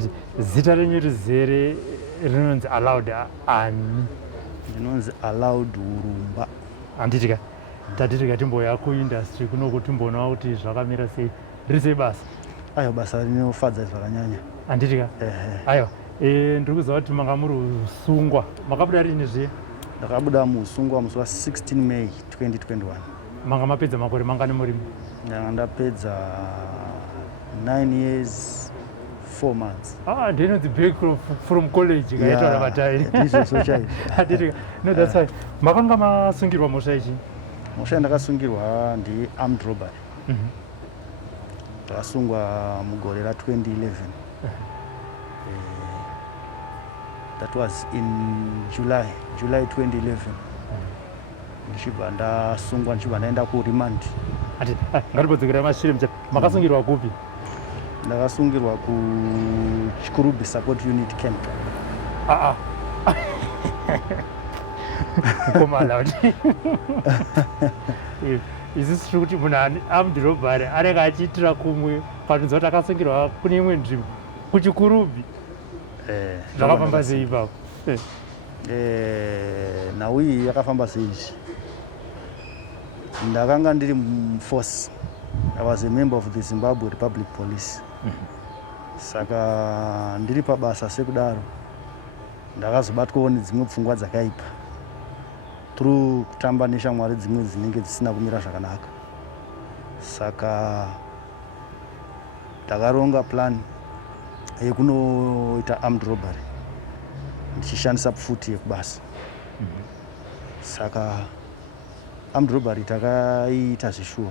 handiti zita renyu rizere rinonzi allowed ani? Rinonzi allowed Urumba. Handitika tatitika timboya kuindustry kunoku timboonawo kuti zvakamira sei, riri sei basa? Ayo basa rinofadza zvakanyanya. Handitika aiwa ndiri kuziva kuti manga muri usungwa, makabuda rini zviye? Ndakabuda muusungwa musi wa16 May 2021. Manga mapedza makore mangani murimo? Ndanga ndapedza 9 years 4 months. Ndinonzi back from college kaitaura vatairi. Ndizvo chaizvo. Handitika no that's why makanga masungirwa mhosva ichi? Mhosva yandakasungirwa armed robbery. Ndakasungwa mugore ra2011. That was in July 2011. Ndichibva ndasungwa ndichibva ndaenda kuremand. Ngatibodzekera mashure mchete, makasungirwa kupi? Ndakasungirwa kuChikurubi support unit camp. Komala kuti izisi zviri kuti munhu armed robbery anenge achiitira kumwe patunza kuti akasungirwa kune imwe nzvimbo kuChikurubi. Zvakafamba sei ipapo? Nhau iyi yakafamba seizvi. Ndakanga ndiri muforce. I was a member of the Zimbabwe Republic Police. Saka ndiri pabasa sekudaro ndakazobatwawo nedzimwe pfungwa dzakaipa through kutamba neshamwari dzimwe dzinenge dzisina kumira zvakanaka. Saka ndakaronga plan yekunoita armed robbery ndichishandisa pfuti yekubasa. Saka armed robbery takaita zvishuwa.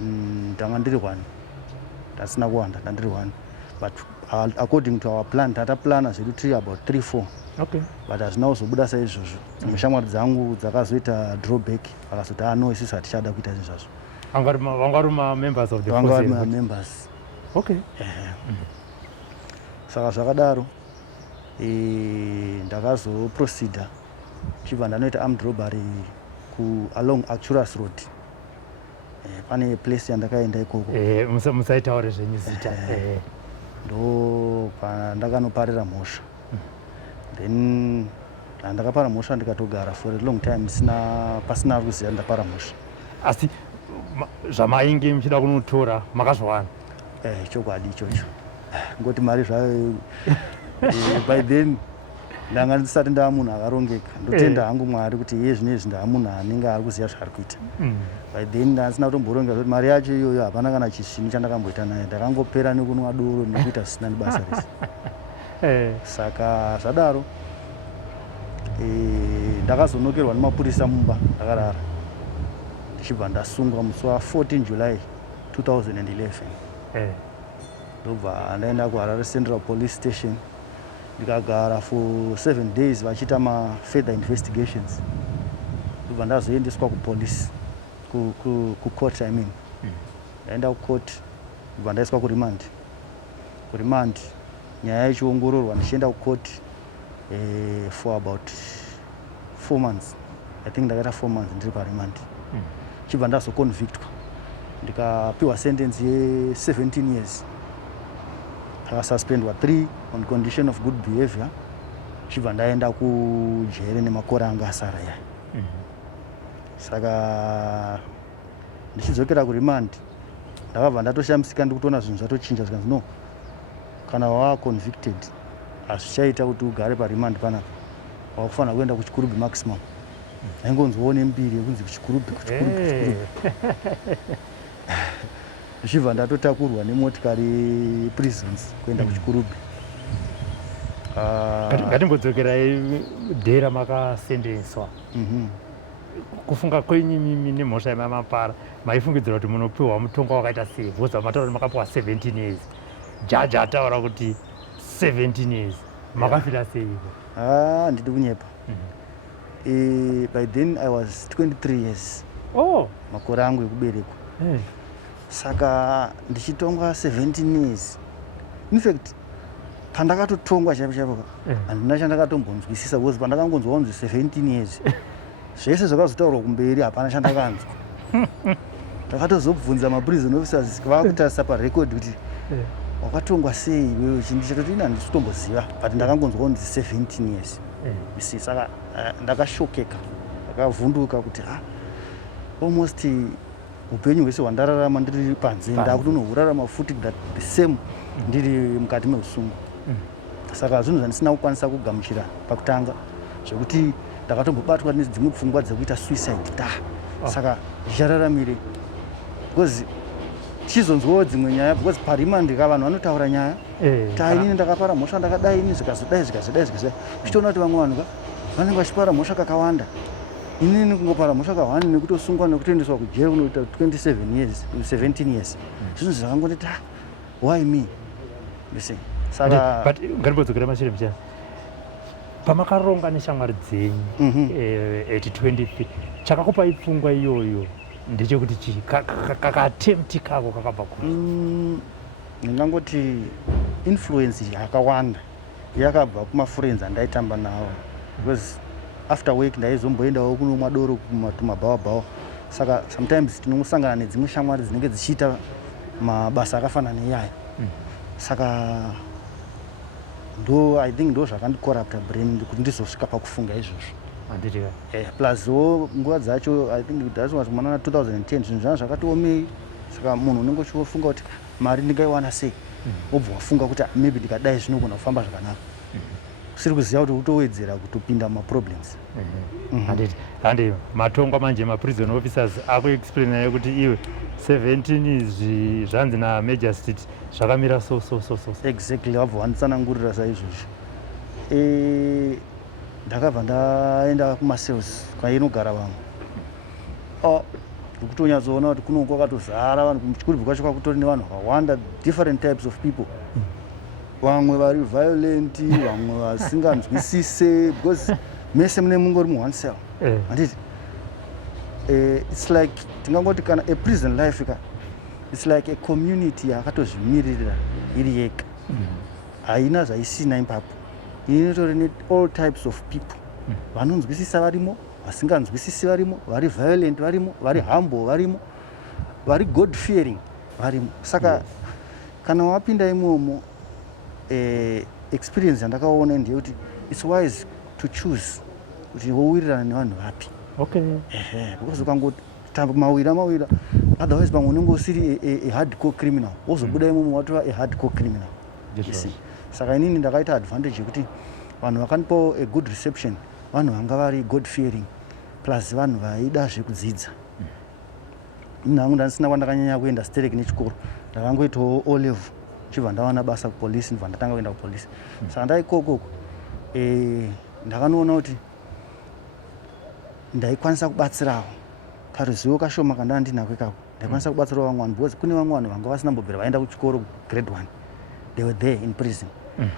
Ndanga ndiri 1. Ndasina kuwanda, ndandiri 1. But according to our plan, tataplana zvedu tiri about 3-4. Okay. But hazvina kuzobuda saizvozvo. Dzimwe shamwari dzangu dzakazoita drawback, vakazoti no isisi hatichada kuita izvozvo. Vangari members of the force? Vangari members. Okay. Saka zvakadaro ndakazoproceeda chibva ndanoita armed robbery along Acturas Road. Pane place yandakaenda ikoko. Musaitaure zvenyu zita. Ndo pandakanoparira mhosva. Then ndakapara mhosva ndikatogara for a long time pasina kuziva ndapara mhosva. Asi zvamainge muchida kunotora makazvawana? Chokwadi ichocho. Ngoti mari zvayo by then ndanga ndisati ndaa munhu akarongeka. Ndotenda hangu Mwari kuti iye zvinezvi ndaa munhu anenge ari kuziva zvaari kuita. By then ndasina kutomboronga kuti mari yacho iyoyo hapana kana chinhu chandakamboita naye. Ndakangopera nekunwa doro nekuita zvisina nebasa rese. Saka zvadaro ndakazonokerwa nemapurisa mumba ndakarara. Ndichibva ndasungwa musi wa14 July 2011. Ndobva ndaenda kuHarare Central Police Station ndikagara for 7 days vachiita further investigations. Ndobva ndazoendeswa kupolice kucourt. I mean ndaenda kucourt ndobva ndaiswa kuremand. Nyaya ichiongororwa ndichienda kucourt for about 4 months. I think ndakaita 4 months ndiri paremand. Chibva ndazoconvictwa ndikapiwa sentence ye17 years. Takasuspendwa 3 on condition of good behavior. Chibva ndaenda kujere nemakore anga asara ya. Saka ndichidzokera kuremand ndakabva ndatoshamisika ndikutoona zvinhu zvatochinja zvikanzi no, kana wava convicted hazvichaita kuti ugare paremand panapa, wakufanira kuenda kuChikurubi maximum. Ndaingonzwawo nembiri yekunzi kuChikurubi. Ndichibva ndatotakurwa nemotikari prisons kuenda kuChikurubi. Ngatimbodzokerai dhera makasendenswa. Kufunga kwenyu mimi nemhosva yamamapara maifungidzira kuti munopiwa mutongo wakaita sei? Bvunza mataura kuti makapiwa 17 years. Jaji ataura kuti 17 years. Makafira sei ivo? Ndidi kunyepa. By then I was 23 years. Makore angu ekuberekwa. Saka ndichitongwa 17 years. In fact pandakatotongwa chaipo handina chandakatombonzwisisa because pandakangonzwa kunzi 17 years. Zvese zvakazotaurwa kumberi hapana chandakanzwa. takatozobvunza maprison officers vakutarisa parecord kuti wakatongwa sei iwewe chindichitoti ina handisi kutomboziva but ndakangonzwa kunzi 17 years isi saka ndakashokeka ndakavhunduka kuti almost upenyu hwese hwandararama ndiri panze ndakutonohurarama futi the same ndiri mukati meusungu saka zvinhu zvandisina kukwanisa kugamuchira pakutanga zvekuti ndakatombobatwa nedzimwe pfungwa dzekuita suicide saka ndichararamire because tichizonzwawo dzimwe nyaya because parimandika vanhu vanotaura nyaya tainini ndakapara mhosva ndakadai ini zvikazodai uchitoona kuti vamwe vanhu vanenge vachipara mhosva kakawanda inini kungopara mhosva kahwani nekutosungwa nekutoendeswa kujeri kunoita 17 years zvinhu zvakangoti why me you see saka but ngaribodzokera mashure mchana pamakaronga neshamwari dzenyu at 23 chakakupai pfungwa iyoyo ndechekuti chii kakatemti kako kakabva kuri ndingangoti influence yakawanda yakabva kumafriends andaitamba nawo because after work ndaizomboendawo kuno madoro kumabhawabhawa saka sometimes tinongosangana nedzimwe shamwari dzinenge dzichiita mabasa akafanana neiyaya saka I think ndo zvakandicorrupta brain kuti ndizosvika pakufunga izvozvo pluswo nguva dzacho I think that was mwana 2010 zvinhu zvana zvakatiomei saka munhu unenge uchifunga kuti mari ndingaiwana sei wobva wafunga kuti maybe ndikadai zvinogona kufamba zvakanaka usiri kuziva kuti utowedzera kutopinda maproblems handi matongwa manje maprison officers akuexplainayo kuti iwe 17 izvi zvanzi namajor state zvakamira so exactly wabva wanditsanangurira saizvozvo ndakabva ndaenda kumasales kwainogara vamwe ndokutonyatsoona kuti kuno kwakatozara vanhu kuchikuribvi kwacho kwakutori nevanhu vakawanda different types of people vamwe vari violent vamwe vasinganzwisise because mese mune mungori muone cell handiti it's like tingangoti kana a prison life it's like a community yakatozvimirira iri yega haina zvaisina ipapo inotori all types of people vanonzwisisa varimo vasinganzwisisi varimo vari violent varimo vari humble varimo vari god fearing varimo saka kana wapinda imomo experience yandakaona ndeyekuti it's wise to choose kuti wowirirana nevanhu vapi because ukangoti mawira otherwise pamwe unenge usiri a hardcore criminal wozobuda imomo watova a hardcore criminal saka inini ndakaita advantage yekuti vanhu vakandipawo a good reception vanhu vanga vari god fearing plus vanhu vaida zvekudzidza inhangu ndandisina kwandakanyanya kuenda sterek nechikoro ndakangoitawo o level chibva ndawana basa kupolisi ndibva ndatanga kuenda kupolisi saka ndaikokoko ndakanoona kuti ndaikwanisa kubatsirawo karuzivo kashoma kandanga ndinako ikako ndaikwanisa kubatsirawo vamwe vanhu because kune vamwe vanhu vanga vasina mbobvira vaenda kuchikoro grade 1 they were there in prison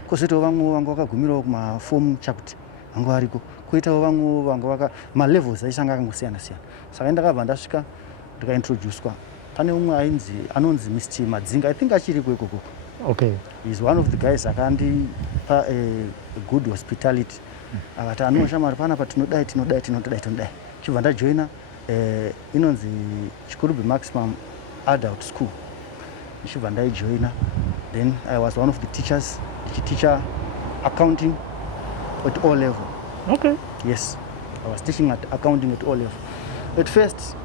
kozoitawo vamwe vanga vakagumirawo kumafomu chakuti vanga variko koitawo vamwe vanga malevels aishanga akangosiyana siyana saka ndakabva ndasvika ndikaintroducwa pane umwe anonzi Mr. Madzinga I think achiriko ikoko he's one of the guys akandipa good hospitality akati anoshamari panapa tinodai chibva ndajoina inonzi Chikurubhi maximum adult school ndichibva ndaijoina then I was one of the teachers ndichiteacher accounting at O level yes I was teaching at accounting at O level at first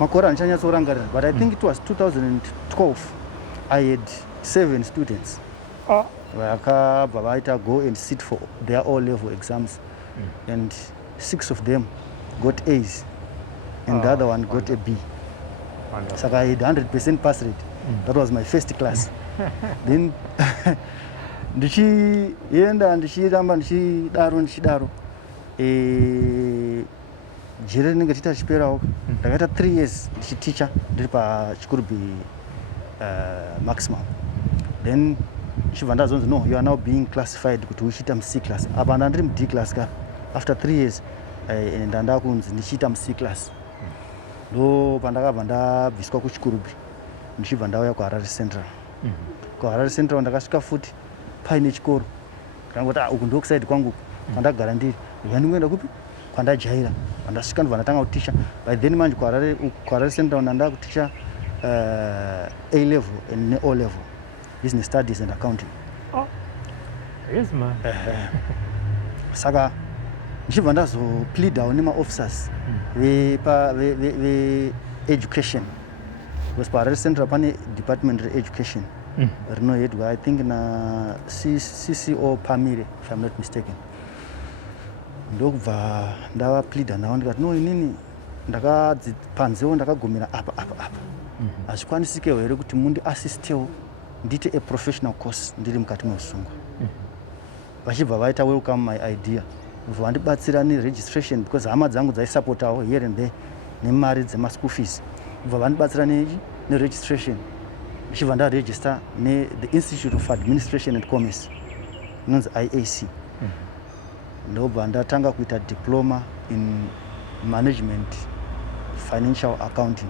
makore handichanyatsorangarira but I think it was 2012 I had 7 students vakabva vaita go and sit for their O level exams and 6 of them got A's and the other one got a B. Saka I had 100% pass rate. That was my first class. Then ndichienda ndichiramba ndichidaro jere rinenge tiita richiperawo ndakaita 3 years ndichiticha ndiri paChikurubhi maximum then ndichibva ndazonzi no you are now being classified kuti uchiita muC class apa ndandiri muD class ka after 3 years ndandakunzi ndichiita muC class ndo pandakabva ndabviswa kuChikurubhi ndichibva ndauya kuHarare Central kuHarare Central ndakasvika futi paine chikoro ndakangoti uku ndokusaidi kwangu kwandagara ndiri ndingoenda kupi kwandajaira ndasvika ndobva ndatanga kuticha. By then manje kuHarare Central ndanda kuticha A level and O level, business studies and accounting. Oh, yes man. Saka ndichibva ndazopleada nemaofficers ve-education, because paHarare Central pane department re-education rinoheadwa I think na CCO Pamire, if I'm not mistaken. Ndokubva ndavapleada navo ndikati no, inini panzewo ndakagomera apa hazvikwanisikewo here kuti mundiassistewo ndiite a professional course ndiri mukati meusungu. Vachibva vaita welcome my idea, bva vandibatsira neregistration, because hama dzangu dzaisapotawo here and there nemari dzemaschool fees. Bva vandibatsira neregistration, ndichibva ndaregister the Institute of Administration and Commerce, inonzi IAC. Ndobva ndatanga kuita diploma in management financial accounting.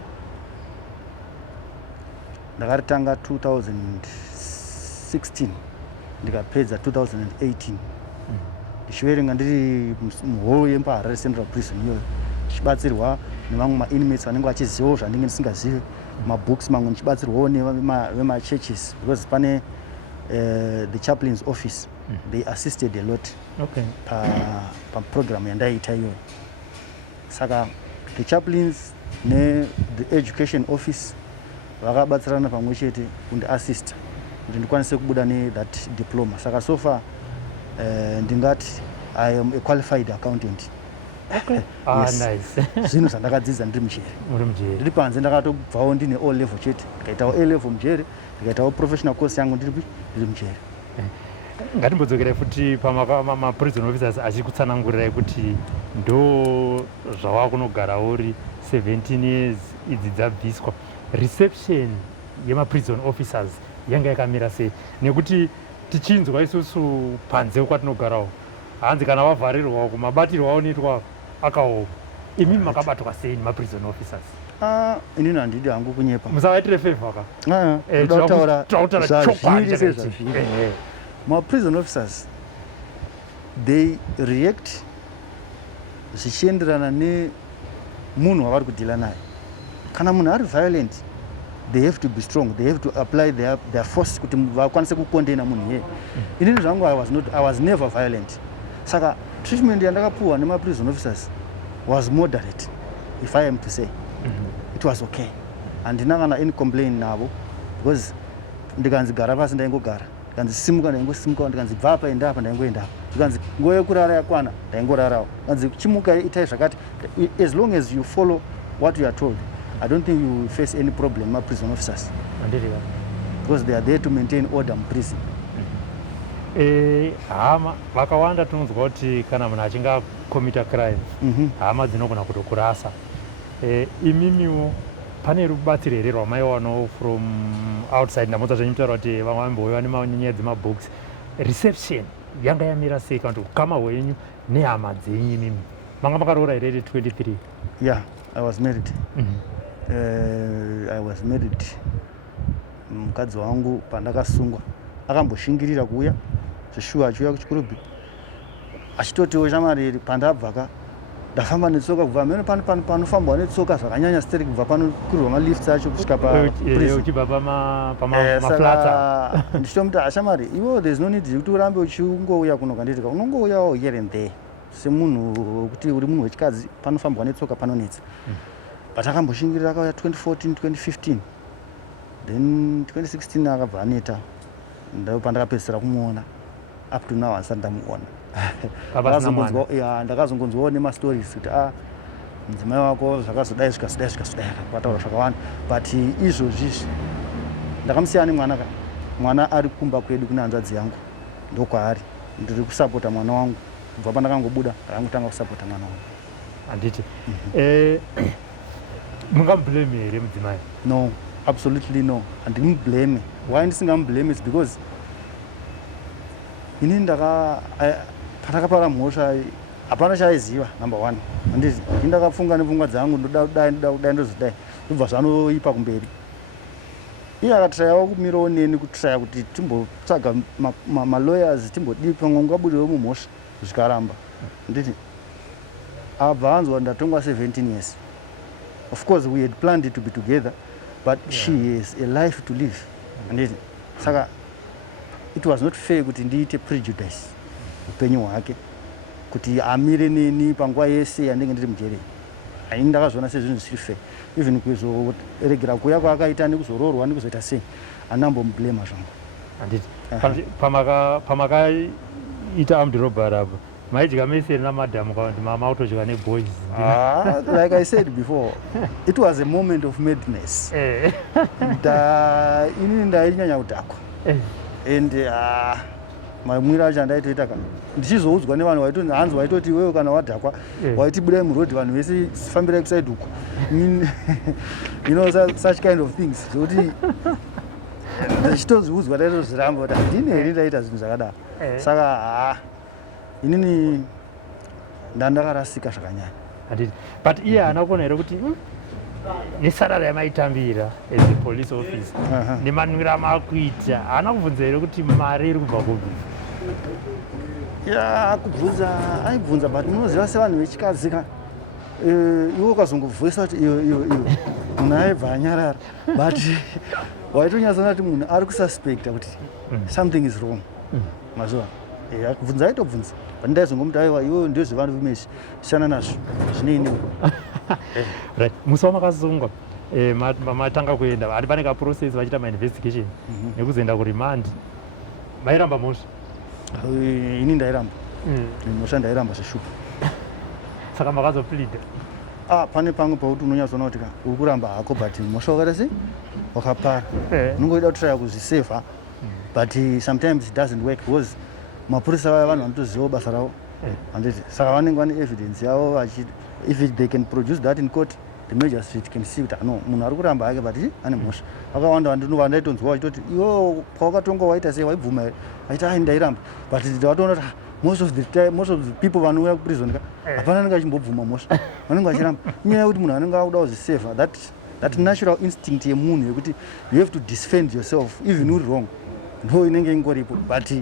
Ndakaritanga 2016 ndikapedza 2018. Ndichiverenga ndiri muhall yepaHarare Central Prison iyoyo, ndichibatsirwa nevamwe ma-inmates vanenge vachizivawo zvandinge ndisingazivi, mabooks mamwe ndichibatsirwawo nevemachurches, because pane the chaplain's office, they assisted a lot paprogram yandaiita iyoyo. Saka the chaplains the education office vakabatsirana pamwe chete kundiassista kuti ndikwanise kubuda that diploma. Saka so far ndingati I am a qualified accountant. Yes. Nice. Zvinhu zvandakadzidza ndiri mujeri. Ndiri panze ndakatobvawo ndine O level chete, ndikaitawo A level mujeri, ndikaitawo professional course yangu ndiri mujeri. Ngatimbodzokera futi pama-prison officers achikutsanangurirai kuti ndo zvavakunogara uri 17 years idzi dzabviswa. Reception yema-prison officers yanga yakamira sei? Nekuti tichinzwa isusu panze kwatinogarawo, hanzi kana wavharirwawo kumabatirwa aonoitwa akaoma. Imi makabatwa sei ma-prison officers? Inini handidi hangu kunyepa. Musavaitire favor ka? Tautaura chokwadi chakaitika. Ma-prison officers, they react zvichienderana nemunhu wavari kudhila naye. Kana munhu ari violent, they have to be strong, they have to apply their force kuti vakwanise kukondena munhu iye. Inini zvangu I was never violent. Saka treatment yandakapuwa nema-prison officers was moderate, if I am to say. It was okay. Handina kana any complaint navo, because ndikanzigara pasi ndaingogara, ndikanzisimuka ndaingosimuka, ndikanzibva apa enda apa ndaingoenda apa, ndikanzi nguva yekurara yakwana ndaingorarawo, ndikanzi chimuka itai zvakati. As long as you follow what you are told, I don't think you will face any problem with prison officers, because they are there to maintain order in prison. Hama vakawanda tinonzwa kuti kana munhu achinge commit crime, hama dzinogona kutokurasa. Imimiwo pane rubatsiro here rwamaiwanawo from outside? Ndamutsa zvenyimutaura kuti vamwe vamboiva nemanyaya dzemabooks. Reception yanga yamira sei kana kuti ukama hwenyu nehama dzenyu imimi? Manga makaroora here 23? Yeah, I was married. I was married. Mukadzi wangu pandakasungwa akamboshingirira kuuya zvishuwa achiuya kuchikurubhi achitotiwo shamari pandabva ka ndafamba netsoka kubva mene panofambwa netsoka zvakanyanya steri kubva panokurirwa malifts acho kusvika uchibva pamaflats. Ndichitomuti ashamari iwo there's no need kuti urambe uchingouya kuno kanditika, unongouyawo here and there semunhu wekuti uri munhu wechikadzi, panofambwa netsoka panonetsa. But akamboshingirira akauya 2014 2015, then 2016 akabva aneta, ndo pandakapedzisira kumuona. Up to now handisati ndamuona. Ndakazongonzwawo nemastories kuti mudzimai wako zvakazodai zvikazodai pataura zvakawanda, but izvozvizvi ndakamusiya nemwana ka, mwana ari kumba kwedu kuna hanzvadzi yangu, ndokwaari ndiri kusapota mwana wangu kubva pandakangobuda, ndakangotanga kusapota mwana wangu. Handiti mungamublame here mudzimai? No, absolutely no. Handimublame. Why ndisingamublame is because inini pandakapara mhosva hapana chaiziva. Number one, handiti ndakafunga nepfungwa dzangu ndoda ndozodai, ndobva zvanoipa kumberi. Iye akatrayawo kumirawo neni kutraya kuti timbotsvaga malawyers timbodii pamwe ungabudirewo mumhosva zvikaramba. Handiti abva anzwa ndatongwa 17 years. Of course we had planned it to be together, but she has a life to live. And saka it was not fair kuti ndiite prejudice upenyu hwake kuti amire neni panguva yese yandenge ndiri mujere. Haini ndakazviona sezvinhu zvisiri fair. Even kuzoregera kuya kwaakaita nekuzoroorwa nekuzoita sei andambomublema zvangu. Handiti pamakaita armed robbery apa maidya mese namadhamu kuti mamautodywa neboys. Like I said before, it was a moment of madness. Inini ndainyanya kudhakwa and mamwiro acho andaitoita ka ndichizoudzwa nevanhu hanzi waitoti iwewe kana wadhakwa waiti budai murodhi vanhu vese fambirai kusaidi uko. You know, such kind of things zvokuti ndichitoziudzwa taitozviramba kuti handini here ndaita zvinhu zvakadaro. Saka inini ndandakarasika zvakanyanya. But iye haana kuona here kuti nesarara yamaitambira as a police officer nemanwiro amakuita haana kubvunza here kuti mari iri kubva kupi? Kubvunza aibvunza, but munoziva sevanhu vechikadzi ka iwe ukazongovhesa kuti iyo munhu aibva anyarara, but waitonyatsoona kuti munhu ari kususpecta kuti something is wrong. Mazuva kubvunza aitobvunza, but ndaizongomuti aiwa iwewe ndezvevanhu vimesi siyana nazvo zvinei. Right, musi wamakasungwa matanga kuenda hati pane kaprocess vachiita mainvestigation nekuzoenda kuremand, mairamba mhosva? Ini ndairamba mhosva, ndairamba zveshupa. Saka makazopleada? Pane pamwe pauti unonyatsoona kuti uri kuramba hako, but mhosva wakada sei wakapara. Unongoida kutraya kuzvisevha, but sometimes it doesn't work because mapurisa vaya vanhu vanotozivawo basa ravo. Handiti saka vanenge vane evidence yavo, if they can produce that in court, the magistrate can see kuti no, munhu ari kuramba hake but ane mhosva. Vakawanda vandaitonzwa vachitoti iwo pawakatongwa waita sei, waibvuma here? Vaiti ndairamba, but ndatoona kuti most of the people vanouya kuprison ka hapana anenge achimbobvuma mhosva, vanenge vachiramba. Inyaya yekuti munhu anenge akuda kuzvisevha, that natural instinct yemunhu yekuti you have to defend yourself even uri wrong ndo inenge ingoripo, but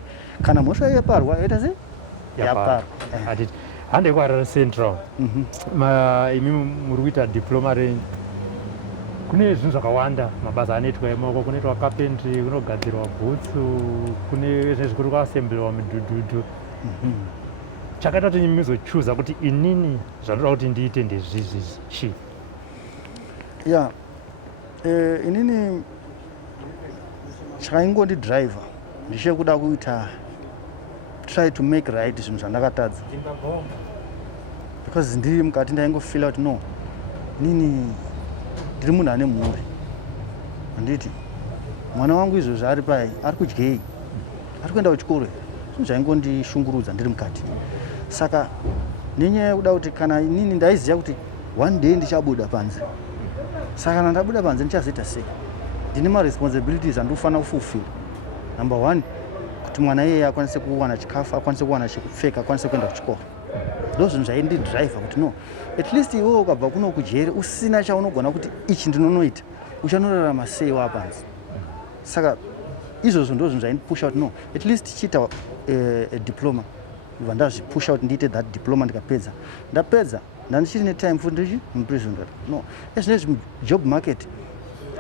kana mhosva yaparwa yaita sei yaparwa. Hande kwarara central imi muri kuita diploma range, kune zvinhu zvakawanda, mabasa anoitwa emaoko, kunoitwa carpentry, kunogadzirwa bhutsu, kune zvezvikuru kwaassembliwa midhudhudhu. Chakaita kuti mizochuza kuti inini zvanoda kuti ndiite ndezvizvi chii? Inini chakaingondidriver ndichekuda kuita try to make right zvinhu zvandakatadza, because ndiri mukati ndaingofila kuti no, inini ndiri munhu ane mhuri. Handiti mwana wangu izvozvo ari pai, ari kudyei, ari kuenda kuchikoro, zvinhu zvaingondishungurudza ndiri mukati. Saka nenyaya yekuda kuti kana inini ndaiziva kuti one day ndichabuda panze, saka kana ndabuda panze ndichazoita sei, ndine maresponsibilities andinofanira kufulfill. Number one, kuti mwana iyeye akwanise kuwana chikafu, akwanise kuwana chekupfeka, akwanise kuenda kuchikoro. Ndo zvinhu zvaindidriver kuti no, at least iwewe ukabva kuno kujere usina chaunogona kuti ichi ndinonoita, uchanorarama sei wapanze. Saka izvozvo ndo zvinhu zvaindipusha kuti no, at least chiita a diploma, ibva ndazvipusha kuti ndiite that diploma. Ndikapedza, ndapedza ndandichiri netime futi ndichi muprison. No, ezvinezvi job market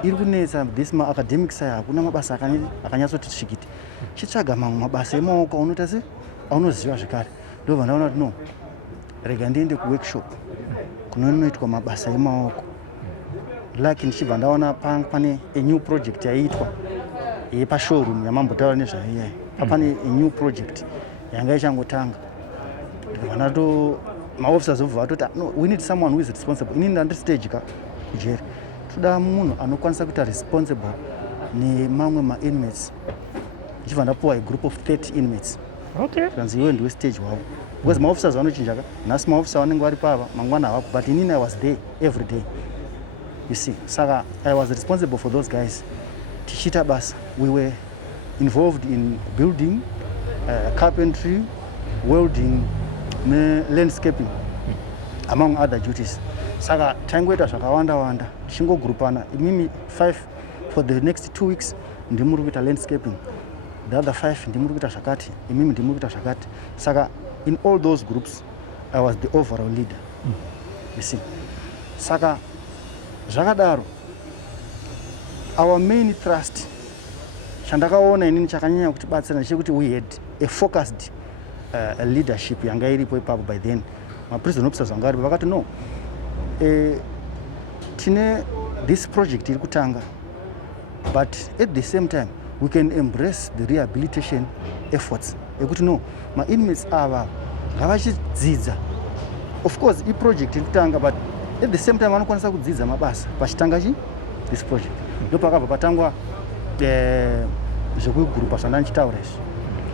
iri kunetsa, this ma-academic side hakuna mabasa akanyatsoti svikiti. Chitsvaga mamwe mabasa emaoko aunoita sei aunoziva zvekare. Ndobva ndaona kuti no, rega ndiende kuworkshop kunonoitwa mabasa emaoko. Lucky ndichibva ndaona pane a new project yaiitwa yepashowroom yamambotaura nezvaiyai. Pane a new project yanga ichangotanga. Ndobva ndato maofficers obva vatoti no, we need someone who is responsible. Inini ndandiri stage ka kujeri, toda munhu anokwanisa kuita responsible nemamwe ma-inmates. Ndichibva ndapuwa a group of 30 inmates. Kanzi iwe ndiwe stage wavo, because maofficers vanochinja ka, nhasi maofficer vanenge vari pava, mangwana havapo, but inini I was there every day, you see. Saka I was responsible for those guys. Tichiita basa, we were involved in building, carpentry, welding landscaping among other duties. Saka taingoita zvakawanda tichingogurupana. Imimi 5 for the next 2 weeks ndimuri kuita landscaping, the other 5 ndimuri kuita zvakati, imimi ndimuri kuita zvakati. Saka in all those groups I was the overall leader. you see. Saka zvakadaro, our main thrust chandakaona inini chakanyanya kutibatsira ndechekuti we had a focused leadership yanga iripo ipapo. By then ma-prison officers vanga varipo vakati no, tine this project iri kutanga, but at the same time we can embrace the rehabilitation efforts ekuti no, ma-inmates ava ngavachidzidza. Of course i-project iri kutanga, but at the same time vanokwanisa kudzidza mabasa pachitanga this project. Ndo pakabva patangwa zvekugurupa zvandandichitaura izvi.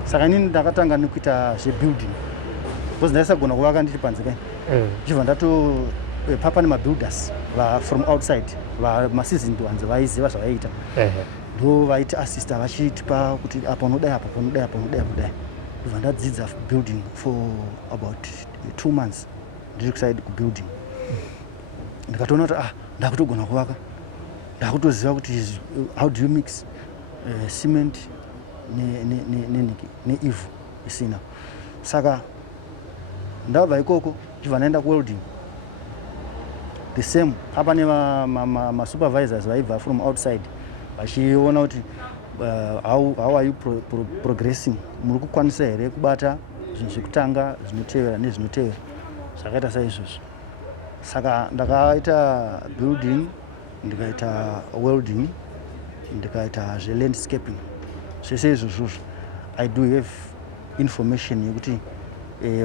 Saka inini ndakatanga nekuita zvebuilding, because ndaisagona kuvaka ndiri panze kai. Ndibva ndato papa nemabuilders from outside, ma-seasoned ones vaiziva zvavaiita, ndo vaiti assista vachitipa kuti apa unodai apa unodai apa unodai kudai. Ndibva ndadzidza building for about 2 months ndiri kuside kubuilding. Ndikatoona kuti ndakutogona kuvaka, ndakutoziva kuti how do you mix cement neivhu isina. Saka ndabva ikoko ndibva ndaenda kuwelding. The same apa nema-supervisors vaibva from outside vachiona kuti how are you progressing, muri kukwanisa here kubata zvinhu zvekutanga, zvinotevera nezvinotevera, zvakaita saizvozvo. Saka ndakaita building, ndikaita welding, ndikaita zvelandscaping. Zvese izvozvozvo I do have information yekuti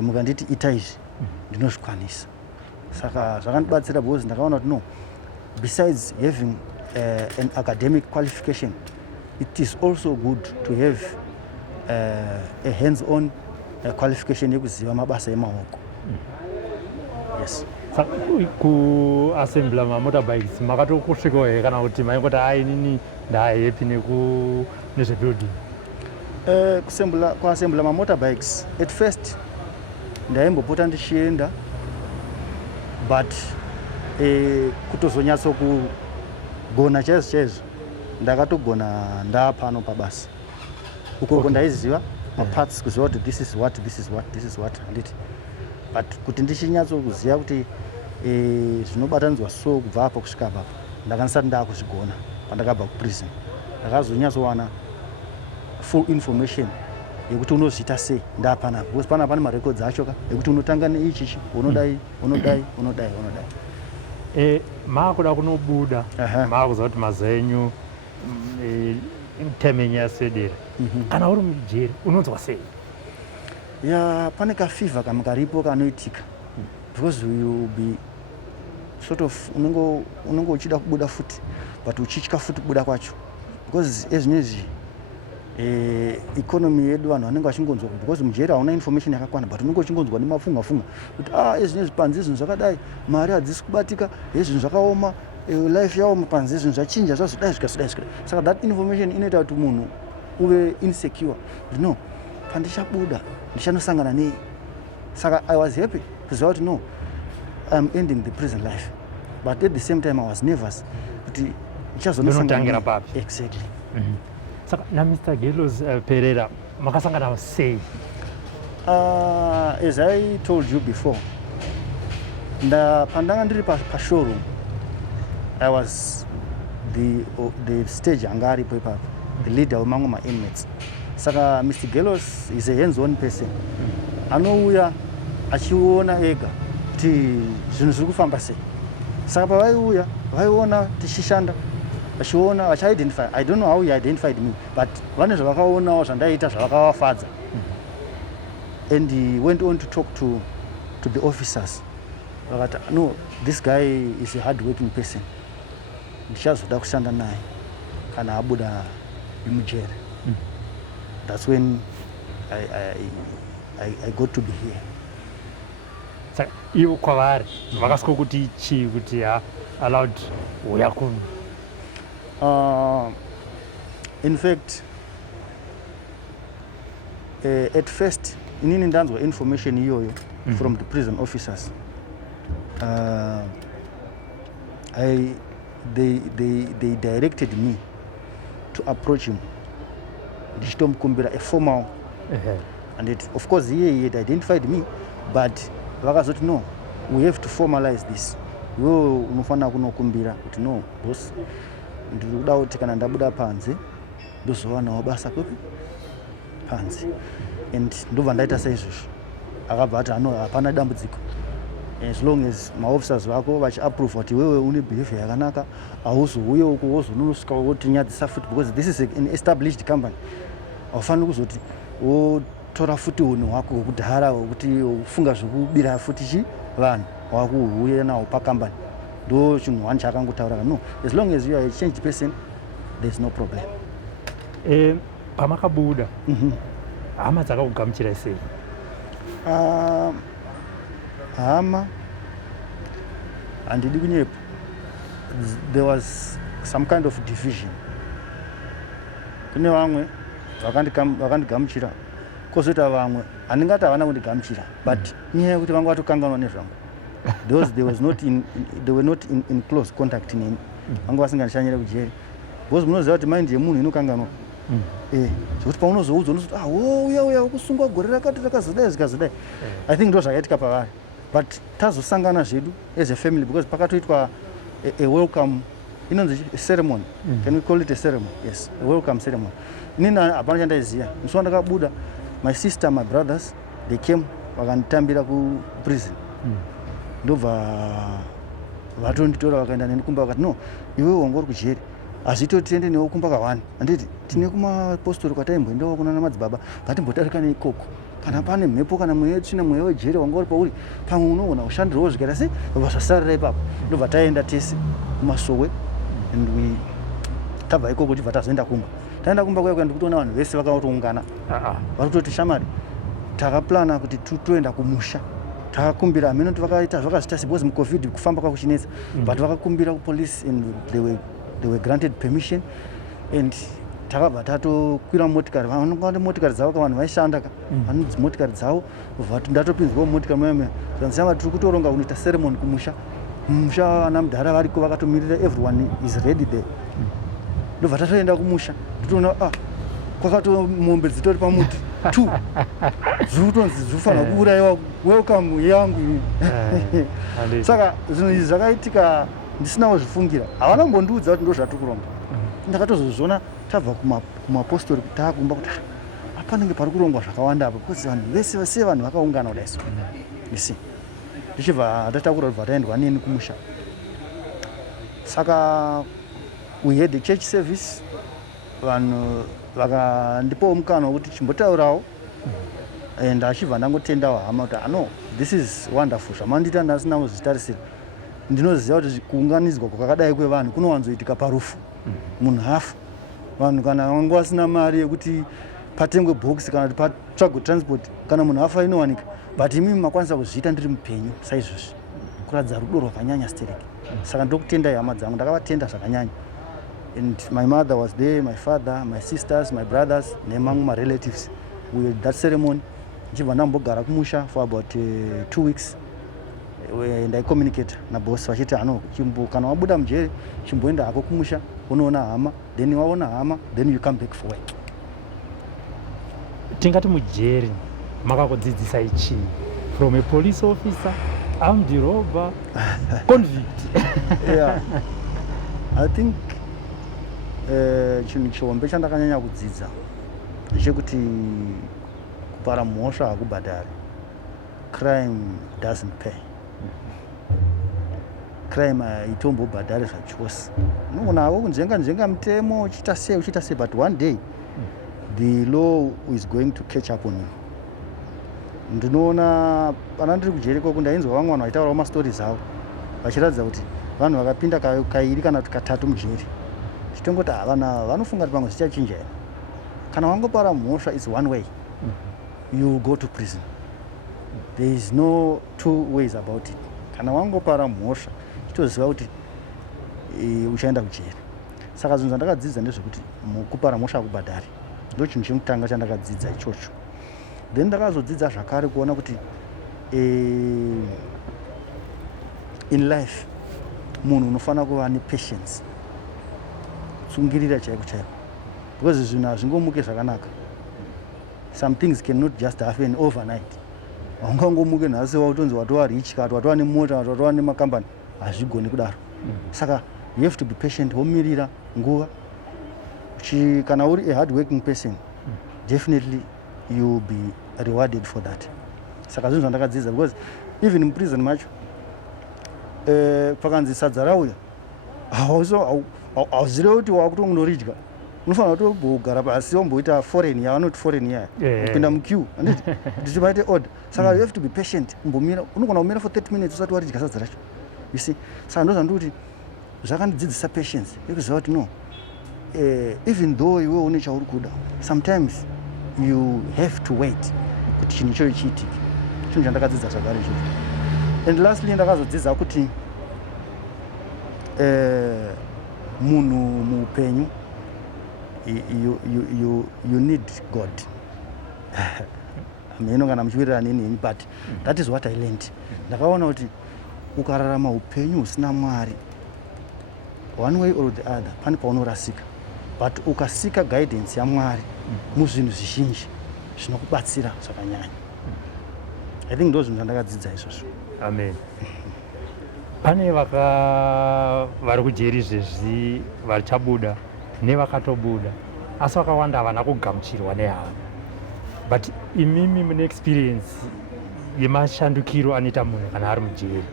mukanditi ita izvi ndinozvikwanisa. Saka zvakandibatsira because ndakaona kuti no, besides having an academic qualification, it is also good to have a hands-on qualification yekuziva mabasa emaoko. Yes. Kuassembla ma-motorbikes makatokusvikawo here kana kuti maingoti inini ndahappy nezvebuilding? Kuassembla ma-motorbikes at first ndaimbopota ndichienda, but kutozonyatso kugona chaizvo ndakatogona ndaapano pabasa. Ukoko ndaiziva maparts, kuziva kuti this is what handiti, but kuti ndichinyatso kuziva kuti zvinobatanidzwa so kubva apa kusvika apa ndakanisati ndakuzvigona. Pandakabva kuprison ndakazonyatsowana full information yekuti unozviita sei ndapanapa, because pane marecords acho yekuti unotanga neichichi, unodai. Maakuda kunobuda, maakuziva kuti mazuva enyu term yenyu yaswedera. Kana uri mujeri unonzwa sei? Pane kafiva kamwe karipo kanoitika, because you will be sort of unenge uchida kubuda futi, but uchitya futi kubuda kwacho, because ezvinezvi economy yedu vanhu vanenge vachingonzwa, because mujeri hauna information yakakwana, but unenge uchingonzwa nemafunga kuti ezvinezvi panze zvinhu zvakadai, mari hadzisi kubatika, zvinhu zvakaoma, life yaoma panze, zvinhu zvachinja zvazodai zvikasodai. Saka that information inoita kuti munhu uve insecure, no, pandichabuda ndichanosangana nei. Saka I was happy kuziva kuti no, I'm ending the prison life, but at the same time I was nervous kuti ndichazonotangira papi. Exactly. Saka naMr. Gelos Pereira makasangana sei? As I told you before, pandanga ndiri pashowroom, I was the stage anga aripo ipapo, the leader among my inmates. Saka Mr. Gelos is a hands-on person. Anouya achiona ega kuti zvinhu zviri kufamba sei. Saka pavaiuya vaiona tichishanda, vachiona vachi-identify. I don't know how he identified me, but vane zvavakaonawo zvandaita zvavakavafadza. And he went on to talk to the officers. Vakati, no, this guy is a hard-working person. Ndichazoda kushanda naye kana abuda mujeri. That's when I got to be here. Saka ivo kwavari vakasvika kuti chii kuti allowed uya kuno? In fact, at first inini ndanzwa information iyoyo from the prison officers. They directed me to approach him, ndichitomukumbira a formal, and of course he had identified me, but vakazoti no, we have to formalize this. Wewe unofanira kunokumbira kuti no boss ndiri kuda kuti kana ndabuda panze ndozowanawo basa kwepi panze, and ndobva ndaita saizvozvo. Akabva ati hapana dambudziko, as long as maofficers vako vachiapprove kuti wewe une behavior yakanaka, hauzouye uko wozononosvika wotinyadzisa futi, because this is an established company. Haufaniri kuzoti wotora futi unhu hwako hwekudhara hwekuti ufunga zvekubira futi vanhu wakuuya nawo pakambani. Ndo chinhu wani chakangotaura no, as long as you are a changed person there's no problem. Pamakabuda hama dzakakugamuchira sei? Hama handidi kunyepa. There was some kind of division. Kune vamwe vakandigamuchira, kozoita vamwe handingati havana kundigamuchira, but nyaya yekuti vanga vatokanganwa nezvangu. They were not in close contact neni. Vanga vasingandishanyira kujeri. Because munoziva kuti mind yemunhu inokanganwa. Zvekuti paunozoudzwa unozoti uya kusungwa gore rakati rakazodai zvikazodai. I think ndo zvakaitika pavari. But tazosangana zvedu as a family, because pakatoitwa a welcome, inonzi ceremony. Can we call it a ceremony? Yes, a welcome ceremony. Nina hapana chandaiziva. Musi wandakabuda, my sister, my brothers, they came vakanditambira ku prison. Ndobva vatonditora vakaenda neni kumba vakati no, iwe wanga uri kujeri, hazvitoti tiende newe kumba kawani. Handiti tine kumapostori kwataimboendawo kuna namadzibaba, ngatimbotarika neikoko. Kana pane mhepo kana mweya tsvina, mweya wejeri wanga uri pauri, pamwe unoona ushandirewo zvikaita sei, vasasarira ipapo. Ndobva taenda tese kumasowe, and tabva ikoko tibva tazoenda kumba. Taenda kumba kuya kuenda kutoona vanhu vese vakatoungana. Vakutoti shamari, takaplana kuti toenda kumusha. Takakumbira amenoti vakaita zvakazita because mucovid kufamba kwakuchinetsa, but vakakumbira kupolice and they were granted permission, and takabva tatokwira motikari. Vanonga motikari dzavo ka vanhu vaishanda ka vanodzi motikari dzavo, ndatopinzwawo motikari moyame zvanzava tiri kutoronga kunoita ceremony kumusha. Musha ana mudhara variko vakatomirira, everyone is ready there. Ndobva tatoenda kumusha totoona kwakato mombe dzitori pamuti 2 zviutonzi zvifanira kuurayiwa, welcome yangu. Saka zvinhu izvi zvakaitika ndisinawo zvifungira, havana kumbondiudza kuti ndo zvatiri kuronga. Ndakatozozviona tabva kumapostori taakumba kuti panenge pari kurongwa zvakawanda apa, because vanhu vese vese vanhu vakaungana kudai so. Isi ndichibva tatakura kuti taendwa neni kumusha. Saka we had the church service, vanhu vakandipawo mukana wekuti chimbotaurawo, and achibva ndangotendawo hama kuti no, this is wonderful zvamandiita nhasi namuzvitarisira. Ndinoziva kuti kuunganidzwa kwakadai kwevanhu kunowanzoitika parufu, munhu hafu. Vanhu kana vanga vasina mari yekuti patengwe bhokisi kana kuti patsvagwe transport, kana munhu hafa inowanika, but imimi makwanisa kuzviita ndiri mupenyu saizvozvi, kuratidza rudo rwakanyanya stereki. Saka ndokutendai hama dzangu, ndakavatenda zvakanyanya. And my mother was there, my father, my sisters, my brothers, nemamwe my relatives. We had that ceremony. Ndichibva ndambogara kumusha for about 2 weeks. And I communicate na boss vachiti kana wabuda mujeri chimboenda hako kumusha unoona hama, then waona hama, then you come back for work. Tingati mujeri makakudzidzisai chii? From a police officer, armed robber, convict. Yeah, I think chinhu chihombe chandakanyanya kudzidza ndechekuti kupara mhosva hakubhadhari. Crime doesn't pay. Crime haitombobhadhari zvachose. Unoonavo kunzenga mutemo uchiita sei, but one day the law is going to catch up on you. Ndinoona pana ndiri kujeri koko ndainzwa vamwe vanhu vaitaurawo mastori avo vachiratidza kuti vanhu vakapinda kairi kana kuti katatu mujeri. Chitongoti havana vanofunga kuti pamwe zvichachinja here. Kana wangopara mhosva, it's one way, you go to prison. There is no two ways about it. Kana wangopara mhosva chitoziva kuti uchaenda kujeri. Saka zvinhu zvandakadzidza ndezvekuti kupara mhosva hakubhadhari. Ndo chinhu chekutanga chandakadzidza ichocho. Then ndakazodzidza zvakare kuona kuti in life munhu unofanira kuva nepatience, tsungirira chaiko chaiko, because zvinhu hazvingomuke zvakanaka. Some things cannot just happen overnight. haungangomuke nhasi wautonzi watova rich kana watova nemota kana watova nemakambani, hazvigoni kudaro. Saka you have to be patient, womirira nguva. Kana uri a hard working person, definitely you will be rewarded for that. Saka zvinhu zvandakadzidza, because even in prison macho pakanzi sadza rauya hauzive kuti wakutongonoridya, unofanira kutogara pasi womboita foreign yavanoti foreign yaya kupinda muqueue anditi kuti tivaite order. Saka you have to be patient, umbomira, unogona kumira for 30 minutes usati waridya sadza racho, you see. Saka ndo zvandikuti zvakandidzidzisa patience yekuziva kuti no, even though iwe une chauri kuda, sometimes you have to wait kuti chinhu ichoyo chiitike. Chinhu chandakadzidza zvakare ichocho. And lastly ndakazodzidza kuti munhu muupenyu you need God. Meno kana muchiwirirana neni, but that is what I learned. Ndakaona kuti ukararama upenyu usina Mwari, one way or the other pane paunorasika, but ukasika guidance yaMwari muzvinhu zvizhinji zvinokubatsira zvakanyanya. I think ndo zvinhu zvandakadzidza izvozvo. Amen. Pane vari kujeri zvezvi vachabuda nevakatobuda, asi vakawanda havana kugamuchirwa nehavo. But imimi mune experience yemashandukiro anoita munhu kana ari mujeri,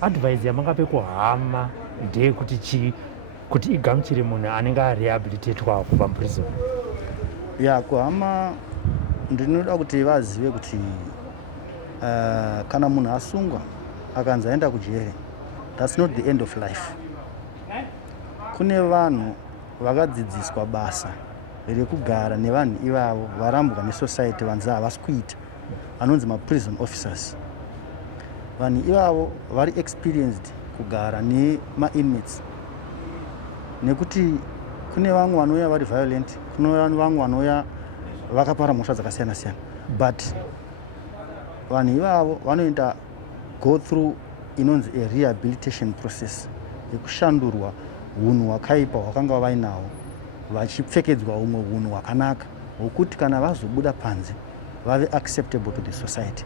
advice yamangape kuhama ndeyekuti chii kuti igamuchire munhu anenge arehabilitatwa kubva muprison? Kuhama ndinoda kuti vazive kuti kana munhu asungwa akanzi aenda kujeri, that's not the end of life. Kune vanhu vakadzidziswa basa rekugara nevanhu ivavo varambwa nesociety, vanzi havasi kuita, vanonzi maprison officers. Vanhu ivavo vari experienced kugara nema-inmates, nekuti kune vamwe vanouya vari violent, kune vamwe vanouya vakapara mhosva dzakasiyana siyana, but vanhu ivavo vanoenda go through inonzi a rehabilitation process yekushandurwa hunhu hwakaipa hwakanga vainahwo, vachipfekedzwa humwe hunhu hwakanaka hwokuti kana vazobuda panze vave acceptable to the society.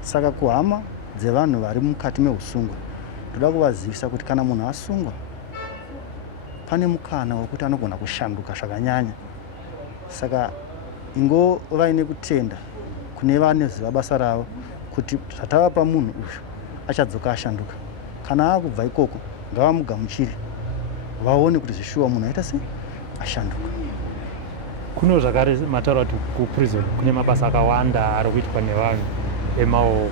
Saka kuhama dzevanhu vari mukati meusungwa, ndoda kuvazivisa kuti kana munhu asungwa pane mukana wekuti anogona kushanduka zvakanyanya. Saka ingo vaine kutenda kune vanoziva basa ravo kuti zvatavapa munhu uyu achadzoka ashanduka. Kana akubva ikoko ngavamugamuchire, vaone kuti zvishuwa munhu aita sei ashanduka. Kuno zvakare mataura kuti kuprison kune mabasa akawanda ari kuitwa nevanhu emaoko.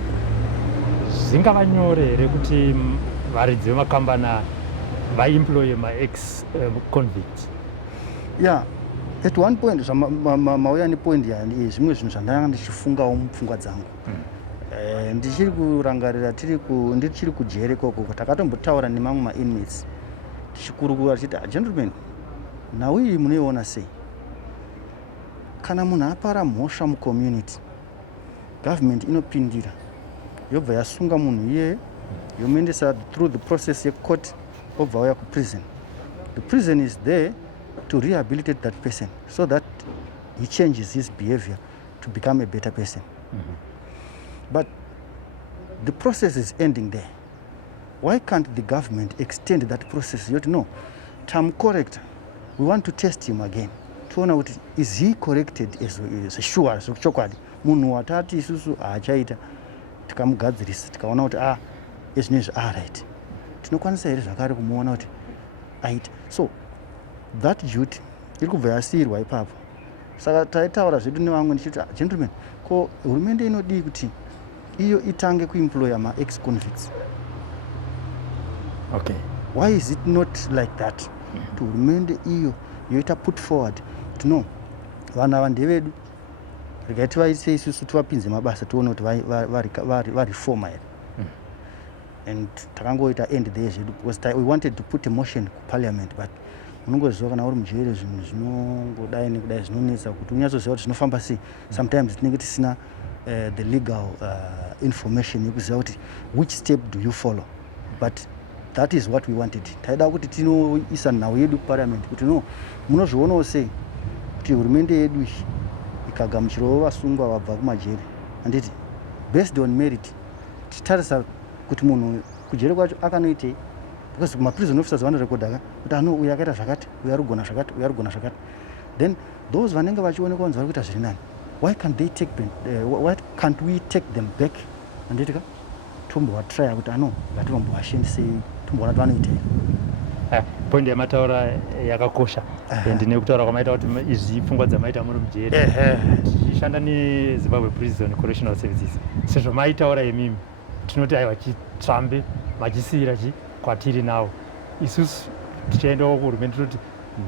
Zvingava nyore here kuti varidzi vemakambani vaemploye ma-ex convicts? At one point mauya nepoint zvimwe zvinhu zvandanga ndichifungawo mupfungwa dzangu. Ndichiri kurangarira ndichiri kujere koko, takatombotaura nemamwe ma-inmates tichikurukura tichiti, gentlemen, nhau iyi munoiona sei? Kana munhu apara mhosva mucommunity, government inopindira yobva yasunga munhu iyeye yomuendesa through the process yecourt, obva uya kuprison. The prison is there to rehabilitate that person so that he changes his behavior to become a better person. But the process is ending there. Why can't the government extend that process? You know, term correct, we want to test him again. Is he corrected as sure? So chokwadi munhu watati isusu achaita tikamugadzirisa tikaona kuti ezvinezvi right, tinokwanisa here zvakare kumuona kuti aita. So that duty iri kubva yasiyirwa ipapo. Saka taitaura zvedu nevamwe ndichiti, gentlemen, ko hurumende inodii kuti iyo itange kuemploya ma-ex convicts? Okay. Why is it not like that? To hurumende iyo yoita put forward kuti no, vanhu ava ndevedu, regai tivaise isusu tivapinze mabasa tione kuti varifoma here. And takangoita end there zvedu because we wanted to put a motion ku parliament, but unongoziva kana uri mujeri zvinhu zvinongodai nekudai zvinonetsa kuti unyatsoziva kuti zvinofamba sei. Sometimes tinenge tisina the legal information yekuziva kuti which step do you follow, but that is what we wanted. Taida kuti tinoisa nhau yedu parliament kuti no, munozvionawo sei kuti hurumende yedu ikagamuchirawo vasungwa vabva kumajeri, handiti based on merit titarisa kuti munhu kujere kwacho akanoitei, because maprison officers vanorekodha kuti ano uyu akaita zvakati, uyu ari kugona zvakati, uyu ari kugona zvakati. Then those vanenge vachionekwa vanzi vari kuita zviri nani, why can't we take them back anditika tombovatraya kuti ano ngatimbovashandisei tomboona kuti vanoitei. Point yamataura yakakosha and nekutaura kwamaita kuti izvi pfungwa dzamaita muri mujeri tichishanda neZimbabwe Prison Correctional Services, sezvo maitaura imimi tinoti aiwa chitsvambe machisiyira kwatiri nawo. Isusu tichaendawo kuhurumende tinoti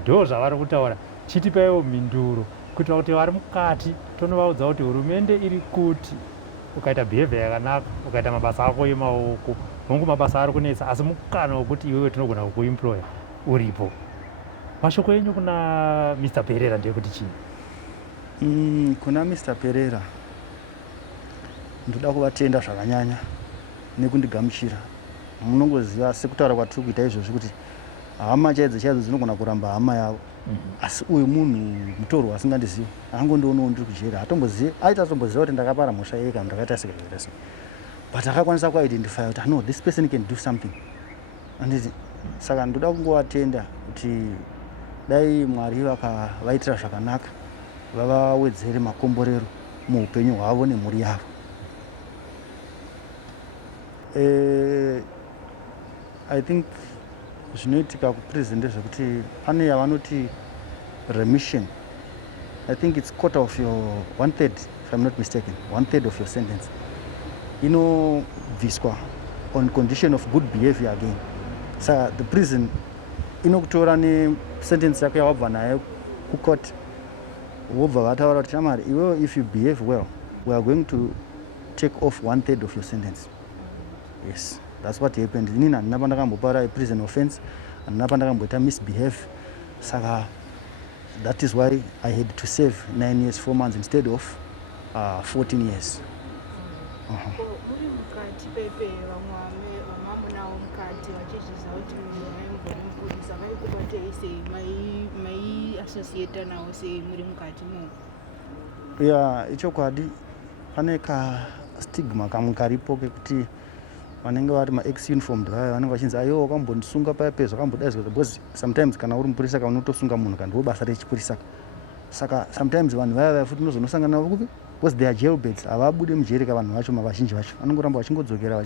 ndo zvavari kutaura, chitipaiwo mhinduro kuitira kuti vari mukati tonovaudza kuti hurumende iri kuti ukaita behavior yakanaka, ukaita mabasa ako emaoko, hongu mabasa ari kunetsa, asi mukana wekuti iwewe tinogona kukuemploya uripo. Mashoko enyu kuna Mr. Pereira ndeyekuti chii? Kuna Mr. Pereira ndoda kuvatenda zvakanyanya nekundigamuchira. Munongoziva sekutaura kwatiri kuita izvozvi kuti hama chaidzo chaidzo dzinogona kuramba hama yavo, asi uyu munhu mutorwa asingandizivi angondionawo ndiri kujeri, atomboziva kuti ndakapara mhosva yeye kana ndakaita sekazvaita sei, but akakwanisa kuidentify kuti no, this person can do something. Anditi saka ndoda kungovatenda kuti dai Mwari vakavaitira zvakanaka, vavawedzere makomborero muupenyu hwavo nemhuri yavo. I think zvinoitika kuprison ndezvekuti pane yavanoti remission. I think it's quarter of your 1/3, if I'm not mistaken, 1/3 of your sentence inobviswa on condition of good behavior again. Saka the prison inokutora nesentence yako yawabva nayo kucourt, wobva vataura kuti shamari iwewe, if you behave well, we are going to take off 1/3 of your sentence. Yes, that's what happened. Inini handina pandakambopara prison offense, handina pandakamboita misbehave. Saka that is why I had to serve 9 years 4 months instead of 14 years. Yeah, ichokwadi pane ka stigma kamwe karipo kekuti vanenge vari ma-ex uniformed vaya vanenge vachinzi aiwo wakambondisunga paya pezvo wakambodaidzwa, because sometimes kana uri mupurisa kana unotosunga munhu kana ndobasa rechipurisa. Saka sometimes vanhu vaya futi unozonosangana navo kupi, because they are jailbirds, havabudi mujeri ka vanhu vacho, mavazhinji vacho vanongoramba vachingodzokera.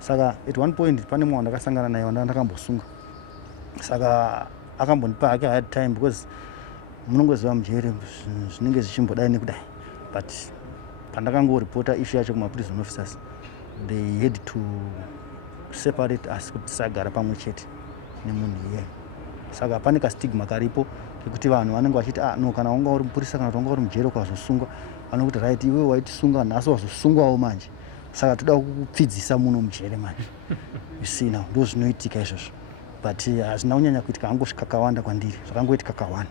Saka at one point pane mumwe wandakasangana naye wandakambosunga, saka akambondipa hake hard time, because munongoziva mujeri zvinenge zvichimbodai nekudai, but pandakangoripota issue yacho kuma-prison officers, they had to separate us kuti tisagara pamwe chete nemunhu iye. Saka pane kastigma karipo kekuti vanhu vanenge vachiti no, kana wanga uri mupurisa kana kuti wanga uri mujeri ukazosungwa, vanokuti right, iwe waitisunga nhasi wazosungwawo manje, saka toda kukupfidzisa muno mujeri manje. You see now, ndo zvinoitika izvozvo, but hazvina kunyanya kuitika, angosvika kawanda kwandiri, zvakangoitika kawanda.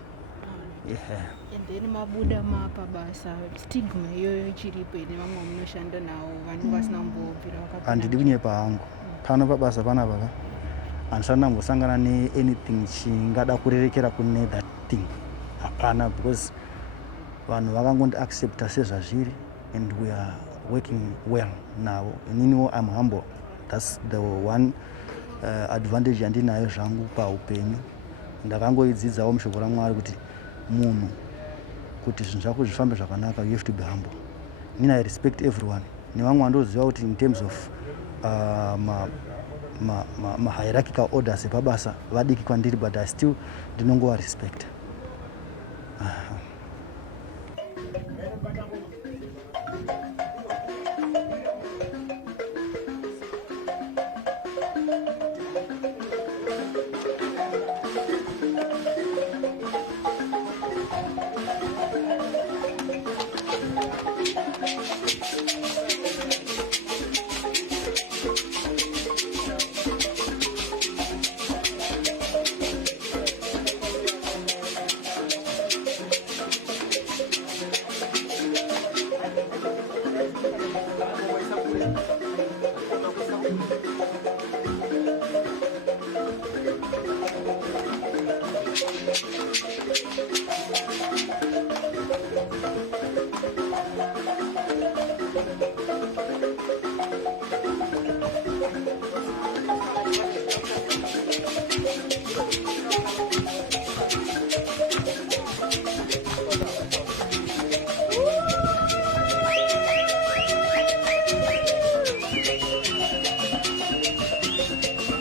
And then mabuda mapabasa stigma iyoyo chiripo ine vamwe munoshanda navo vanenge vasina kumbobvira vakapinda. Handidi kunyepa hangu, pano pabasa panapa handisati ndambosangana ne-anything chingada kurerekera kune that thing, hapana, because vanhu vakangondi-accepta sezvazviri and we are working well navo. Ininiwo I'm humble, that's the one advantage yandinayo zvangu paupenyu. Ndakangoidzidzawo mushoko raMwari kuti munhu kuti zvinhu zvako zvifambe zvakanaka, you have to be humble. I respect everyone. Nevamwe vandoziva kuti in terms of hierarchical orders epabasa vadiki kwandiri, but I still ndinongova respect.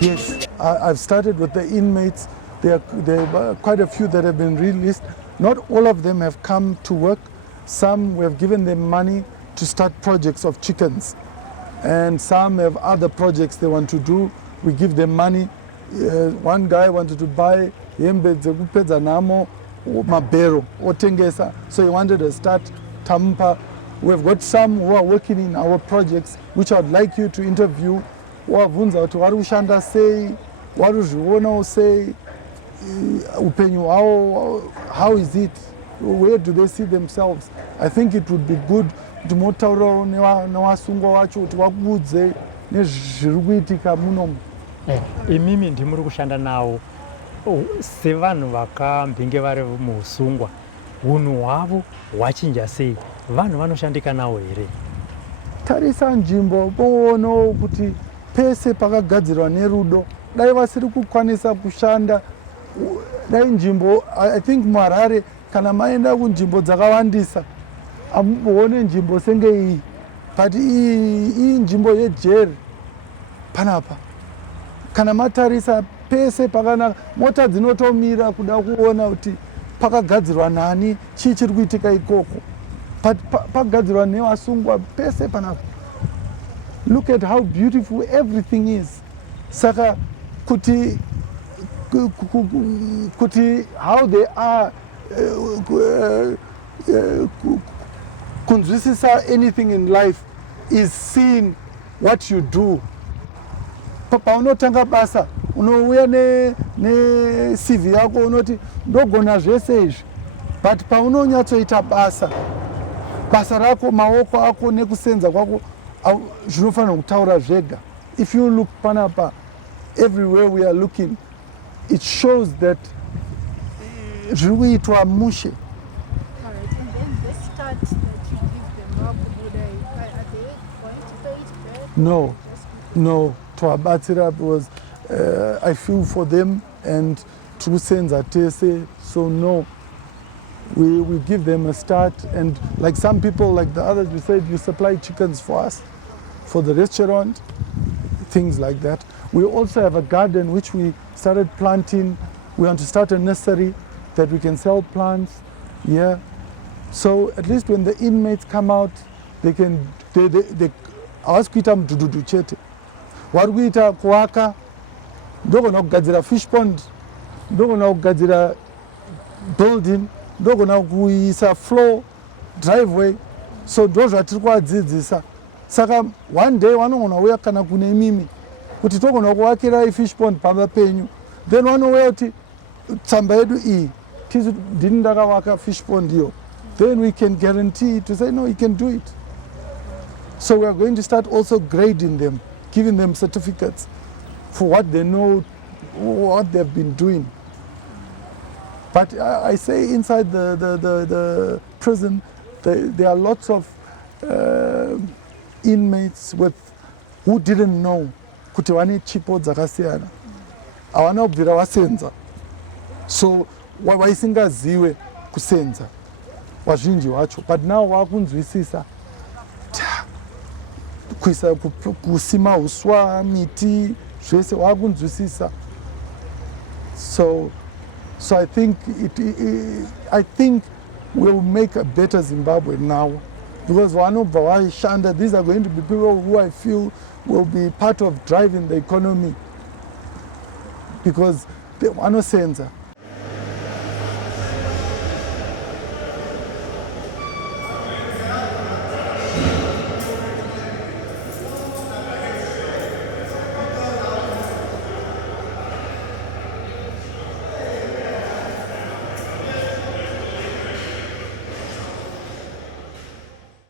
Yes, I've started with the inmates. There are quite a few that have been released. Not all of them have come to work. Some we have given them money to start projects of chickens. And some have other projects they want to do. We give them money. One guy wanted to buy yembe dzekupedza namo mabhero otengesa. So he wanted to start tampa. We've got some who are working in our projects, which I'd like you to interview. Wavunza kuti vari kushanda sei, vari kuzvionawo sei, upenyu hwavo, how is it, where do they see themselves? I think it would be good kuti motaurawo nevasungwa vacho kuti vakuudze nezviri kuitika munomu. Imimi ndimuri kushanda nawo sevanhu vakambinge vari muusungwa, unhu hwavo hwachinja sei, vanhu vanoshandika nawo here? Tarisa nzvimbo boono kuti pese pakagadzirwa nerudo, dai vasiri kukwanisa kushanda, dai nzvimbo, I think muHarare kana maenda kunzvimbo dzakawandisa amuone nzvimbo senge iyi, but iyi nzvimbo yejeri panapa. Kana matarisa pese pakanaka, mota dzinotomira kuda kuona kuti pakagadzirwa nani, chii chiri kuitika ikoko. But pakagadzirwa nevasungwa pese panapa. Look at how beautiful everything is. Saka kuti how they are kunzwisisa anything in life is seeing what you do. Paunotanga basa unouya ne-CV yako unoti ndogona zvese izvi, but paunonyatsoita basa rako, maoko ako nekusenza kwako zvinofanira kutaura zvega. If you look panapa, everywhere we are looking, it shows that zviri kuitwa mushe. Alright, and then the start that you give them, are they going to pay it back? No, toabatsira was I feel for them and trusenza tese, so no. We give them a start, and like some people, like the others, you said you supply chickens for us, for the restaurant, things like that. We also have a garden which we started planting. We want to start a nursery that we can sell plants. Yeah. So at least when the inmates come out, they ask kuita mdududu chete. Vari kuita kuaka, ndogona kugadzira fish pond, ndogona kugadzira building, ndogona kuisa floor, driveway. So ndo zvatiri kuvadzidzisa. Saka one day vanogona kuuya kana kune mimi kuti togona kuvakira fish pond pamba penyu, then vanouya kuti tsamba yedu iyi tizi ndini ndakavaka fish pond iyo, then we can guarantee to say no, you can do it. So we are going to start also grading them, giving them certificates for what they know, what they've been doing. But I say inside the prison, there are lots of inmates who didn't know kuti vane chipo dzakasiyana, havana kubvira vasenza, so vaisingazive kusenza wazhinji wacho, but now vakunzwisisa kuisa kusima huswa, miti, zvese vakunzwisisa. So I think we'll make a better Zimbabwe now, because vanobva vaishanda, these are going to be people who I feel will be part of driving the economy, because vanosenza.